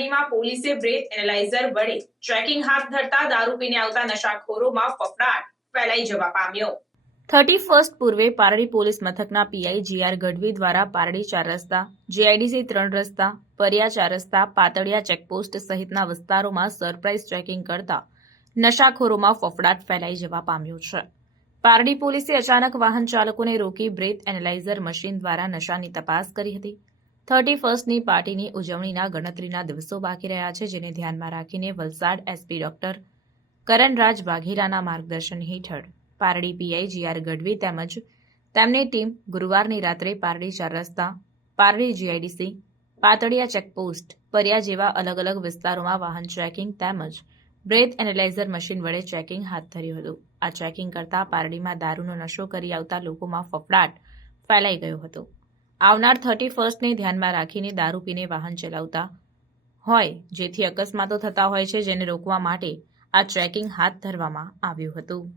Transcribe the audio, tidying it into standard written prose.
પારડીમાં પોલીસે breath analyser વડે tracking હાથ ધરતા દારૂ પીને આવતા નશાખોરોમાં ફફડાટ ફેલાઈ જવા પામ્યો। 31 પૂર્વે પારડી પોલીસ મથકના પીઆઈ જીઆર ગઢવી દ્વારા પારડી 4 રસ્તા, જીઆઈડીસી 3 રસ્તા, પરિયા 4 રસ્તા, પાતળિયા ચેકપોસ્ટ સહિતના વિસ્તારોમાં સરપ્રાઇઝ ટ્રેકિંગ કરતા નશાખોરોમાં ફફડાટ ફેલાઈ જવા પામ્યો છે। પારડી પોલીસે અચાનક વાહન ચાલકોને રોકી બ્રેથ એનાલાઇઝર મશીન દ્વારા નશાની તપાસ કરી હતી। 31ની પાર્ટીની ઉજવણીના ગણતરીના દિવસો બાકી રહ્યા છે, જેને ધ્યાનમાં રાખીને વલસાડ એસપી ડોક્ટર કરણરાજ વાઘેલાના માર્ગદર્શન હેઠળ પારડી પીઆઈ જીઆર ગઢવી તેમજ તેમની ટીમ ગુરુવારની રાત્રે પારડી 4 રસ્તા, પારડી જીઆઈડીસી, પાતળિયા ચેકપોસ્ટ, પરિયા જેવા અલગ અલગ વિસ્તારોમાં વાહન ટ્રેકિંગ તેમજ બ્રેથ એનાલાઇઝર મશીન વડે ચેકિંગ હાથ ધર્યું હતું। આ ચેકિંગ કરતા પારડીમાં દારૂનો નશો કરી આવતા લોકોમાં ફફડાટ ફેલાઈ ગયો હતો। આવનાર 31ને ધ્યાનમાં રાખીને દારૂ પીને વાહન ચલાવતા હોય જેથી અકસ્માતો થતા હોય છે, જેને રોકવા માટે આ ટ્રેકિંગ હાથ ધરવામાં આવ્યું હતું।